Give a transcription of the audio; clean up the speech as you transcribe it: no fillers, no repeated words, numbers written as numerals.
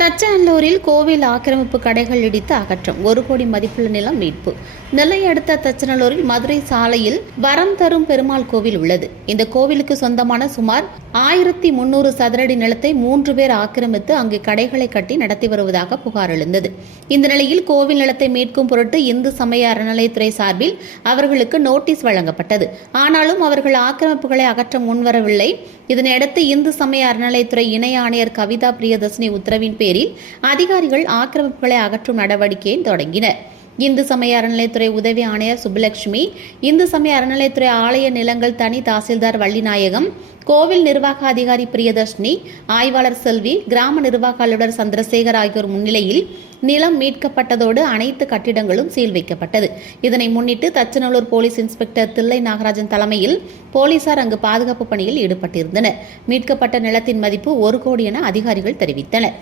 தச்சநல்லூரில் கோவில் ஆக்கிரமிப்பு கடைகள் இடித்து அகற்றம் 1 கோடி மதிப்புள்ள நிலம் மீட்பு. நெல்லை அடுத்த தச்சநல்லூரில் மதுரை சாலையில் வரம் தரும் பெருமாள் கோவில் உள்ளது. இந்த கோவிலுக்கு சொந்தமான சுமார் 1300 சதுரடி நிலத்தை 3 பேர் ஆக்கிரமித்து அங்கு கடைகளை கட்டி நடத்தி வருவதாக புகார் எழுந்தது. இந்த நிலையில் கோவில் நிலத்தை மீட்கும் பொருட்டு இந்து சமய அறநிலையத்துறை சார்பில் அவர்களுக்கு நோட்டீஸ் வழங்கப்பட்டது. ஆனாலும் அவர்கள் ஆக்கிரமிப்புகளை அகற்ற முன்வரவில்லை. இதனையடுத்து இந்து சமய அறநிலையத்துறை இணை ஆணையர் கவிதா பிரியதர்ஷினி உத்தரவின் பேரில் அதிகாரிகள் ஆக்கிரமிப்புகளை அகற்றும் நடவடிக்கையை தொடங்கினர். இந்து சமய அறநிலையத்துறை உதவி ஆணையர் சுப்புலட்சுமி, இந்து சமய அறநிலையத்துறை ஆலய நிலங்கள் தனி தாசில்தார் வள்ளிநாயகம், கோவில் நிர்வாக அதிகாரி பிரியதர்ஷினி, ஆய்வாளர் செல்வி, கிராம நிர்வாக அலுவலர் சந்திரசேகர் ஆகியோர் முன்னிலையில் நிலம் மீட்கப்பட்டதோடு அனைத்து கட்டிடங்களும் சீல் வைக்கப்பட்டது. இதனை முன்னிட்டு தச்சநல்லூர் போலீஸ் இன்ஸ்பெக்டர் தில்லை நாகராஜன் தலைமையில் போலீசார் அங்கு பாதுகாப்பு பணியில் ஈடுபட்டிருந்தனர். மீட்கப்பட்ட நிலத்தின் மதிப்பு 1 கோடி என அதிகாரிகள் தெரிவித்தனர்.